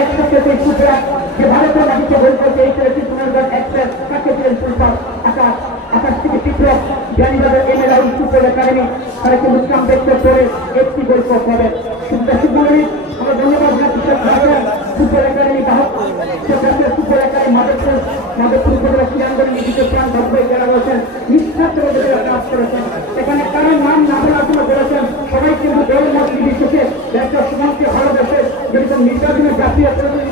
একসাথে যে ভারতের মাটিতে বলতে এই এক্সপ্রেস কাকে ফুলপাত আকাশ থেকে চিত্রক জানিবাদের এমএলআর ফুটবল একাডেমি তারা কিন্তু দেখতে করে একটি গল্প হবে আমরা ধন্যবাদ ফুটবল একাডেমি ফুটবল একাডেমি মাদকপুর উপজেলা ক্রীড়াঙ্গনে নির্দিষ্ট প্রাণ ধর্মে যারা রয়েছেন নিঃস্বার্থ কাজ করেছেন। এখানে কারোর নাম না বলার জন্য বলেছেন সবাই কিন্তু দল মত নির্বিশেষে দেশের সমাজকে ভালোবেসে যেরকম নির্বাচনের জাতীয়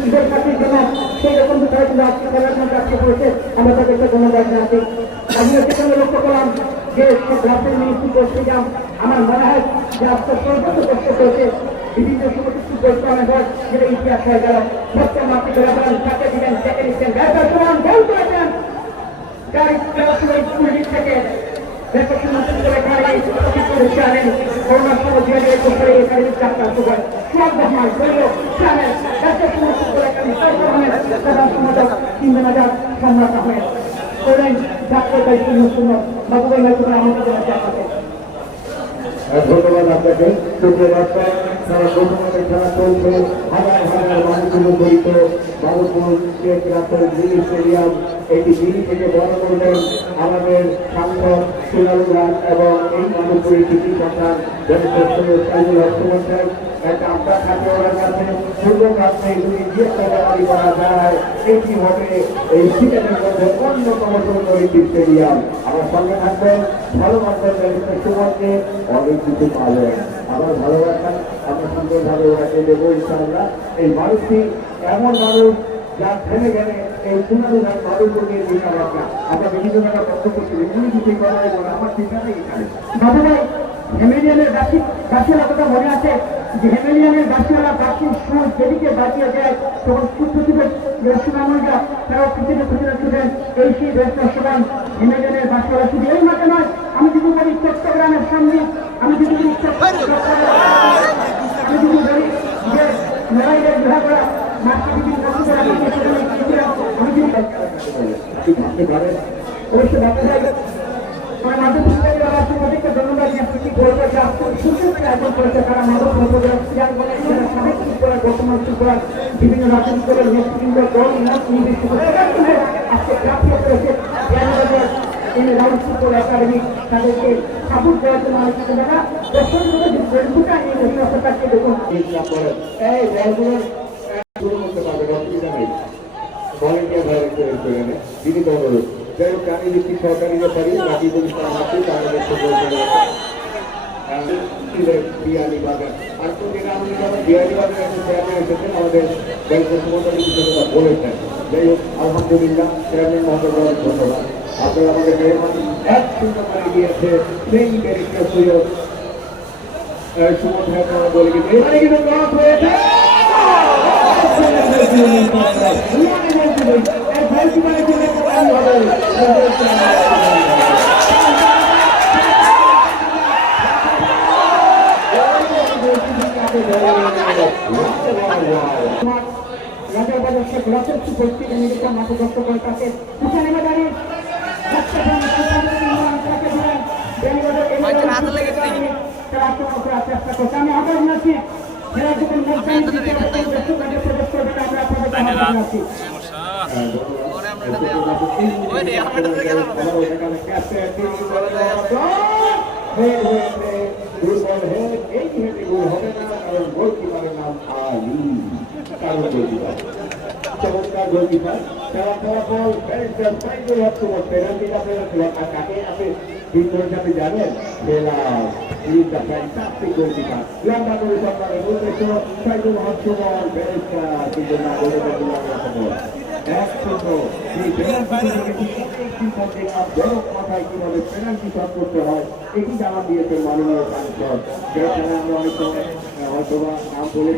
ঈদের পার্টির জন্য সেই রকম তারা কিন্তু আজকে খেলার জন্য কাজকে করেছে। আমরা তাদেরকে ধন্যবাদ জানাচ্ছি। আমি সেখানে লক্ষ্য করলাম যে রাতের মিনিস্ট্রি করতে যান আমার মনে হয় যে আজকে সর্বোচ্চ কষ্ট করেছে বিভিন্ন সময় কিছু বলতে অনেক হয় যেটা ইতিহাস হয়ে গেল সত্য মাতৃ বেড়াবেন তাকে দিলেন চেকে নিচ্ছেন ব্যবসার সমান বল করেছেন গাড়ি স্কুল দিক থেকে করোনার সময় ধীরে ধীরে করে একাডেমি যাত্রা শুরু হয় সুয়াদ রহমান প্রধান সম্পাদক 3 মেনাজার সম্রাট আহমেদ করেন যাত্রা দায়িত্ব শূন্য বাবুবাই মাইকুর আমাদের জানাতে। ধন্যবাদ আপনাকে। সারা প্রথমে খেলা চলছে হাজার হাজার মানুষগুলো জড়িত বাবুপুর শেখ রাসেল মিনি স্টেডিয়াম। এটি দিল্লি থেকে বড় করবেন আমাদের সাংসদ সুনারুল্লাহ এবং এই বাবুপুরের কৃষি সন্তান একটা আবদার থাকে ওনার কাছে সুযোগ আছে যদি জিজ্ঞাসাবাদি করা যায় এটি হবে এই শীতের মধ্যে অন্যতম সুন্দর একটি স্টেডিয়াম। আমার সঙ্গে থাকবেন ভালোবাসবেন সুমনকে অনেক কিছু পাবেন। আমার ভালোবাসা আমরা সুন্দরভাবে ওনাকে দেবো ইনশাআল্লাহ। এই মানুষটি এমন মানুষ যার থেমে গেলে এই সুনারুঘাট বাবুপুর নিয়ে চিন্তাভাবনা আমরা বিভিন্ন জায়গায় বক্তব্য করছি উনি কিছুই করা বলে আমার ঠিকানাই এখানে বাবুভাই হেমেলিয়ানের বাসীরা কথা মনে আছে যে হেমেলিয়ানের বাসীরা বাসীর সুর যেদিকে বাঁচিয়ে যায় তখন সুপ্রতিবেশ সুনামুলরা তারাও পৃথিবী খুঁজে ছিলেন এই সেই ব্যবসার সমান হেমেলিয়ানের বাসীরা শুধু এই মাঠে নয় আমি যদি বলি চট্টগ্রামের সামনে আমি যদি বলি যে লড়াইয়ের বিভাগ করা মাঠে যদি আমি যদি অবশ্যই ধন্যবাদ কি বলবো যে সুযোগ আয়োজন করেছে তারা মাদক বর্তমান ত্রিপুরার বিভিন্ন রাজনৈতিক দলের নেতৃবৃন্দ দল মত নির্দিষ্ট আজকে গ্রাফিয়ে করেছে রাউন্ড ফুটবল একাডেমি তাদেরকে সাপোর্ট করার জন্য আলোচনা দেখা দর্শক গল্পটা নিয়ে অভিনয়টাকে দেখুন এই বলগুলোর শুরু করতে পারবেন অসুবিধা নেই ভলেন্টিয়ার ভাইয়ের করে নেয় বিনীত অনুরোধ যাই হোক আমি যদি সরকারি ব্যাপারে বাকি পরিষ্কার আছে তাহলে বিয়ানি বাজার আর তো যেটা আমি যখন বিয়ানি বাজার একটা চেয়ারম্যান এসেছেন আমাদের ব্যাংকের সমস্যার বিষয়ে বলেছেন। যাই হোক আলহামদুলিল্লাহ চেয়ারম্যান মহোদয় ধন্যবাদ আপনারা আমাদের মেহরবানি 1-0 করে দিয়েছে সেই ক্যারেক্টার সৈয়দ সুমন ভাই বলে গেছে এবারে কিন্তু লস হয়েছে রাজাবাজার শেখ রাসেল পরিস্থিতি নিরীক্ষণ মাঠে দক্ষ করে তাকে সেখানে দাঁড়িয়ে চেষ্টা করছে। আমি আবার জানাচ্ছি খেলা যখন প্রবেশ করবে আমরা আপনাদের জানাচ্ছি চমৎকার গোলকিপার খেলা ফলাফল কাকে আপনি ঠিক করেছে আপনি জানেন ফ্যান্টাস্টিক গোলকিপার লম্বা করে সরকারের উদ্দেশ্য সাইদুল হক সুমন ব্যারিস্টার কিন্তু না বলে মাথায় কিভাবে পেনাল্টি শট করতে হয় এটি জানান দিয়েছেন মাননীয় সাংসদ। সেখানে আমরা অনেক সময় হয়তো নাম বলে